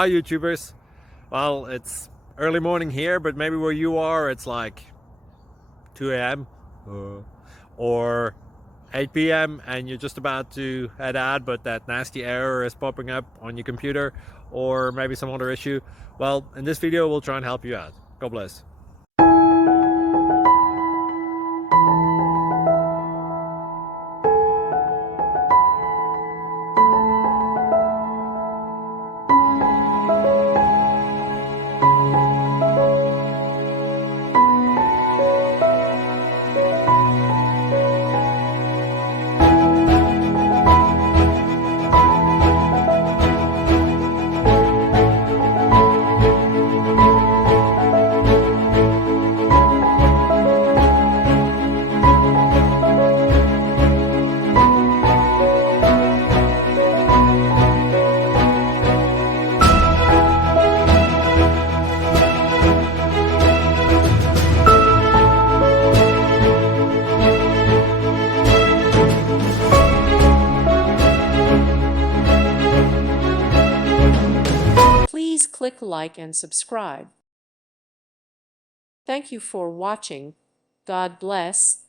Hi YouTubers. Well, it's early morning here, but maybe where you are it's like 2 a.m. or 8 p.m. and you're just about to head out, but that nasty error is popping up on your computer, or maybe some other issue. Well, in this video we'll try and help you out. God bless. Please click like and subscribe. Thank you for watching. God bless.